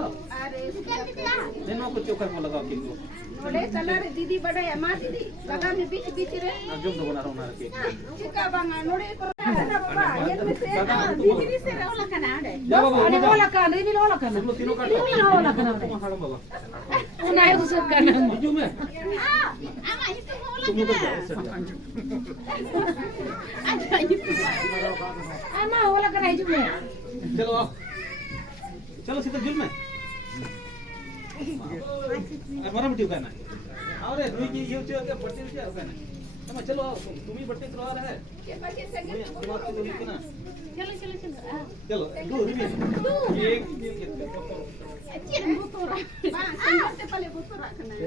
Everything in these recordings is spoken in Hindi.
चलो अरे देनो को चोकर को लगाओ किनको नोड़े चला रे दीदी बड़े मां दीदी लगा में बीच बीच रे जो तो बना रहा के चिका बांगा नोड़े को बाबा ये में से दीदी से रोला कना आडे जा बाबू अरे बोला का नहीं भी बोला का तुम लोग तीनों काट नहीं बोला का तुम हाड़ो बाबा उनाय तो सब करना बीजू में आमा इतो होला तुम लोग आमा बोला का नहीं जुमे चलो आओ चलो सीधा जुल में हमारा मिट्टी का ना अरे रुई की ये चो के बट्टे से का ना तुम चलो आओ तुम ही बट्टे चलो आ रहा है के बच्चे संगे दिमाग से लिखी ना चलो चलो चलो चलो दो रुई एक अच्छी रंगो तोरा हां संगे से पहले वो तो रखना है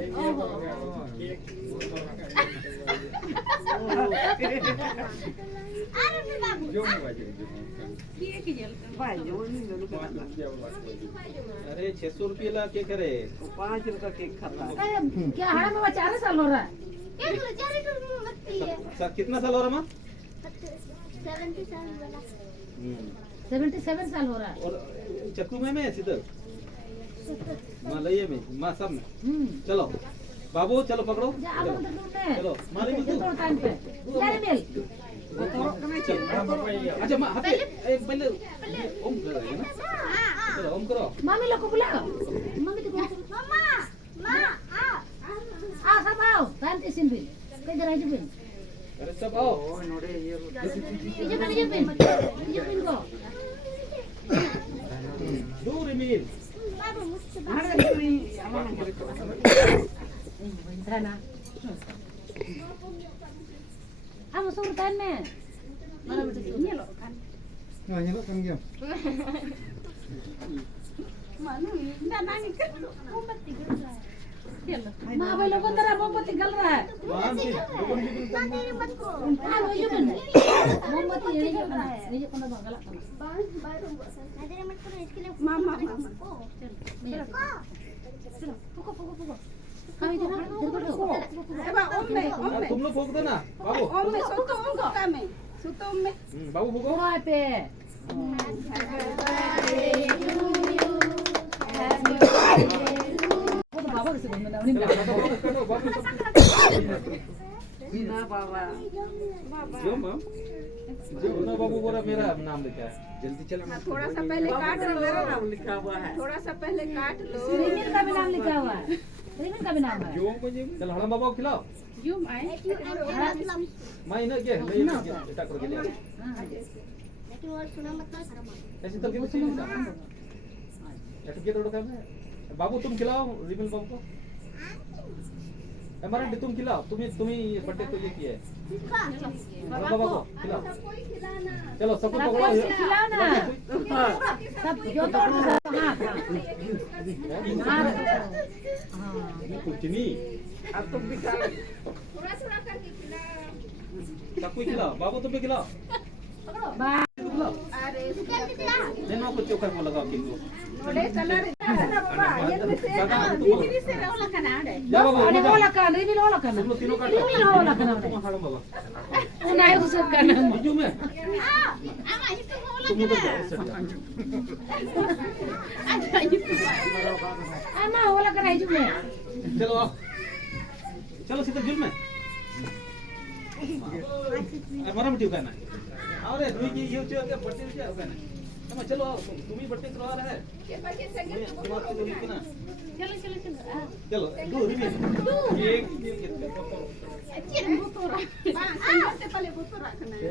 अरे बाबू जो में बाजे ये की जल भाई जो नहीं अरे 600 रुपये ला के करे 5 रुपया केक खाता है क्या हाड़ा में 4 साल हो रहा है ये तो चारे तो मत्ती है सर कितना साल हो रहा मां 77 साल हो रहा है और चक्कू में सीधर मालये में मां सब में चलो बाबू चलो पकड़ो जा अब तो में चलो मारी में तो टाइम पे यार मिल अच्छा मां हाथ पहले ओम करो ना चलो ओम करो मम्मी लोग को बुलाओ मम्मी को मम्मा मां आ सब आओ शांति सिंबिल किधर है जुबिन अरे सब आओ जुबिन को दूर मिल बाबू मुझसे है ना हम सुरतान में मारा बेटा ये लो kan ये लो kan गया मानो ना नानी कर मोमबत्ती गिर रहा है मां भाई लोगों तरह मोमबत्ती गल रहा है मां जी तेरे मत को हेलो जुबिन मोमबत्ती ये जो ना ये जो कोना गला तेरे मत को इसके लिए मामा चलो पुको हम इधर एबा ओम में तुम लोग फूक दो ना बाबू ओम में सुतो ओम का में सुतो ओम में बाबू फूको ओए पे वो तो बाबा से बोलना नहीं ना बाबा जो मां जो ना बाबू बोला मेरा नाम लिखा है जल्दी चलो थोड़ा सा पहले काट लो मेरा नाम लिखा हुआ है थोड़ा सा पहले काट लो रिमिल का भी नाम लिखा हुआ है रिमिल का भी नाम है जो मुझे चल हड़ा बाबा को खिलाओ यू आई मैं ना ये बेटा कर के ले लेकिन वो सुना मत ना ऐसे तो क्यों सुन ऐसे के थोड़ा काम है बाबू तुम खिलाओ रिमिल बाबू को हमारा तुम खिलाओ तुम ही बर्थडे को ये किया है बाबा को खिलाओ चलो सबको पकड़ो खिलाओ ना सब जो तो हां कुछ नहीं अब तुम भी खा थोड़ा करके खिलाओ सबको खिलाओ बाबू तुम भी खिलाओ अरे देनो को चोकर को लगाओ किनको नोड़े चला रे बाबा ये में से दीदी से रोला कना आडे जा बाबू अरे बोला का नहीं भी बोला का तुम लोग तीनों काट नहीं बोला का तुम हाड़ो बाबा उनाय तो सब करना बीजू में आमा इतो होला तुम लोग आमा बोला का नहीं जुमे चलो आओ चलो सीधा जुल में हमारा मिट्टी का ना अरे रुई की ये चो के बट्टे से का ना तुम चलो आओ तुम ही बट्टे चलो आ रहा है के बच्चे संगे दिमाग से लिखी ना चलो चलो चलो चलो दो रुई एक अच्छी रंगो तोरा हां संगे से पहले वो तो रखना है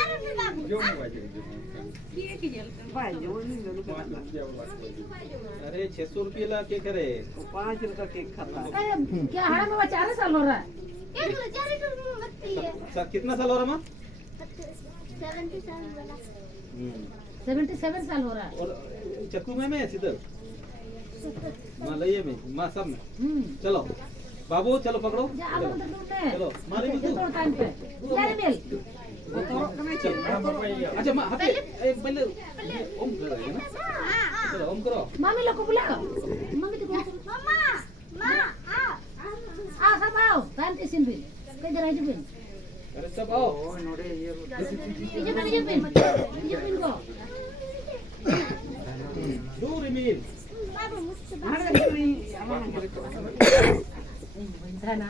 अरे बाबू जो में बाजे ये की जल भाई जो नहीं अरे 600 रुपये ला के करे 5 रुपया केक खाता है क्या हाड़ा में 4 साल हो रहा है ये तो चारे तो मत्ती है सर कितना साल हो रहा मां 77 साल हो रहा है और चक्कू में सीधर मालये में मां सब में चलो बाबू चलो पकड़ो जा अब तो में चलो मारी में तो टाइम पे यार मिल अच्छा मां हाथ पहले ओम करो ना चलो ओम करो मम्मी लोग को बुलाओ मम्मी को मम्मा मां आ सब आओ शांति सिंबिल किधर है जुबिन अरे सब आओ Hijupin ko. दो रिमिल Sana.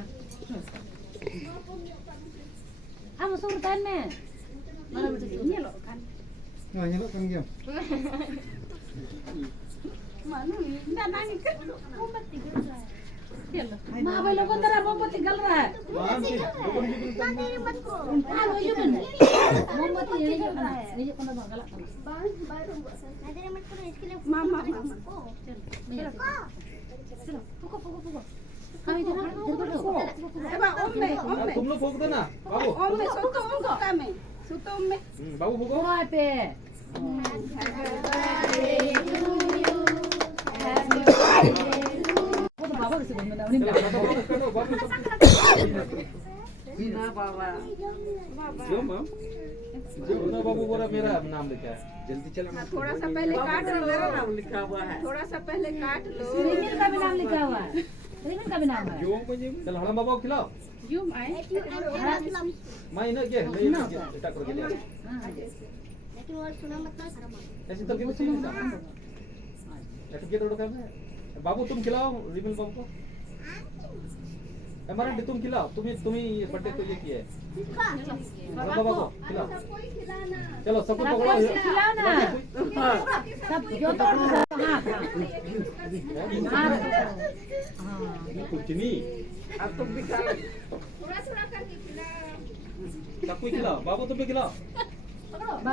Amo surutan me. Mana betul ini loh kan. Nah, nyelok kan diam. Ma balo ko tara mo tinggal ra. मान के लोगों की Amo hijupin. Mo ini kan. Ini ko na ba galak. Mama. Puko. Kami dito. Eba, omme. तुम लोग फूक दो ना बाबू Omme, soto omme kami. Soto omme. बाबू फूको Buhay pe. Ano ba kasi kung चलो, nanaw बाबू जो मैम जो ना बाबू बोला मेरा नाम लिखा है जल्दी चला थोड़ा सा पहले काट लो, मेरा नाम लिखा हुआ है। थोड़ा सा पहले काट लो। Rimin का भी नाम लिखा हुआ है Rimin का भी नाम है चल हड़ा बाबू को खिलाओ यूं आए। मैं इन्हें क्या ले बेटा करके ले ऐसे तो क्यों चाहिए ऐसे क्या थोड़ा करना है बाबू तुम खिलाओ रिमिल बाबू को हमारा तुम खिलाओ तुम्ही बर्थडे को ये किया है बाबा को खिलाओ चलो सबको पकड़ो खिलाओ ना सब जो तो हाँ कुछ नहीं अब तुम भी खाओ। सबको खिलाओ बाबू तुम भी खिलाओ Bye.